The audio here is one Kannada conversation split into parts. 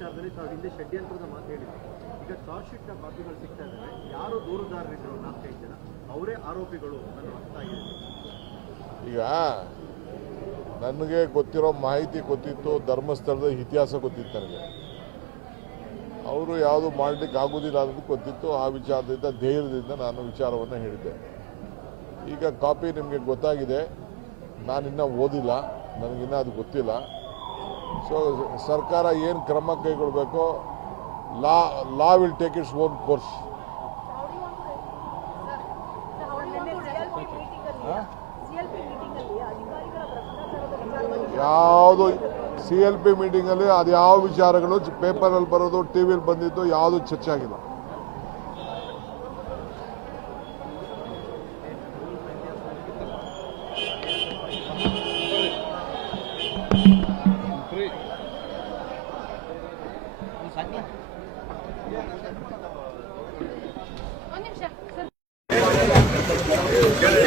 ವಿಚಾರದಲ್ಲಿ ತಾವು ಹಿಂದೆ ಷಡ್ಯಂತ್ರದ ಮಾತು ಹೇಳಿದ್ರು ಈಗ ಚಾರ್ಜ್ ಶೀಟ್ನ ಕಾಪಿಗಳು ಸಿಗ್ತಾ ಇದ್ದಾರೆ ಯಾರು ದೂರುದಾರರಿದ್ರು ನಾಲ್ಕೈದು ಜನ ಅವರೇ ಆರೋಪಿಗಳು ಅನ್ನೋ ಅರ್ಥ ಆಗಿದೆ ಈಗ ನನಗೆ ಗೊತ್ತಿರೋ ಮಾಹಿತಿ ಗೊತ್ತಿತ್ತು ಧರ್ಮಸ್ಥಳದ ಇತಿಹಾಸ ಗೊತ್ತಿತ್ತು ನನಗೆ ಅವರು ಯಾವುದು ಮಾಡಲಿಕ್ಕೆ ಆಗೋದಿಲ್ಲ ಅನ್ನೋದು ಗೊತ್ತಿತ್ತು ಆ ವಿಚಾರದಿಂದ ಧೈರ್ಯದಿಂದ ನಾನು ವಿಚಾರವನ್ನು ಹೇಳಿದ್ದೆ ಈಗ ಕಾಪಿ ನಿಮಗೆ ಗೊತ್ತಾಗಿದೆ ನಾನಿನ್ನೂ ಓದಿಲ್ಲ ನನಗಿನ್ನೂ ಅದು ಗೊತ್ತಿಲ್ಲ ಸೊ ಸರ್ಕಾರ ಏನು ಕ್ರಮ ಕೈಗೊಳ್ಳಬೇಕು law law will take its own course ಯಾವುದು ಸಿ ಎಲ್ ಪಿ ಮೀಟಿಂಗಲ್ಲಿ ಅದು ಯಾವ ವಿಚಾರಗಳು ಪೇಪರಲ್ಲಿ ಬರೋದು ಟಿ ವಿಲಿ ಬಂದಿದ್ದು ಯಾವುದು ಚರ್ಚೆ ಆಗಿಲ್ಲ ಅಣ್ಣಿಂಶ ಸರ್ ಎ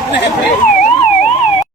Hello.